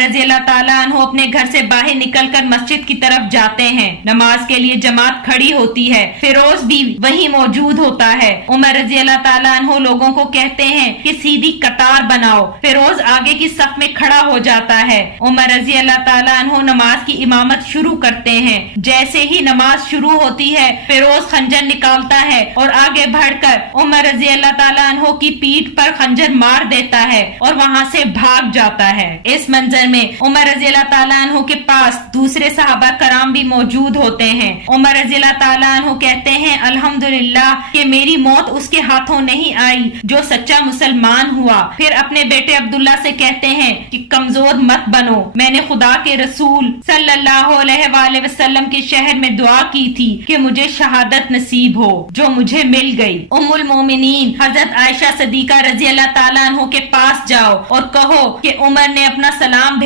رضی اللہ تعالیٰ عنہ اپنے گھر سے باہر نکل کر مسجد کی طرف جاتے ہیں. نماز کے لیے جماعت کھڑی ہوتی ہے. فیروز بھی وہیں موجود ہوتا ہے. عمر رضی اللہ تعالیٰ عنہ لوگوں کو کہتے ہیں کہ سیدھی قطار بناؤ. فیروز آگے کی صف میں کھڑا ہو جاتا ہے. عمر رضی اللہ تعالیٰ عنہ نماز کی امامت شروع کرتے ہیں. جیسے ہی نماز شروع ہوتی ہے فیروز خنجر نکالتا ہے اور آگے بڑھ کر عمر رضی اللہ تعالیٰ عنہ کی پیٹھ پر خنجر مار دیتا ہے اور وہاں سے بھاگ جاتا ہے. اس منظر میں عمر رضی اللہ تعالیٰ عنہ کے پاس دوسرے صحابہ کرام بھی موجود ہوتے ہیں. عمر رضی اللہ تعالیٰ عنہ کہتے ہیں الحمدللہ کہ میری موت اس کے ہاتھوں نہیں آئی جو سچا مسلمان ہوا. پھر اپنے بیٹے عبداللہ سے کہتے ہیں کہ کمزور مت بنو. میں نے خدا کے رسول صلی اللہ علیہ وآلہ وسلم کے شہر میں دعا کی تھی کہ مجھے شہادت نصیب ہو جو مجھے مل گئی. ام المومنین حضرت عائشہ صدیقہ رضی اللہ تعالیٰ عنہ کے پاس جاؤ اور کہو کہ عمر نے اپنا سلام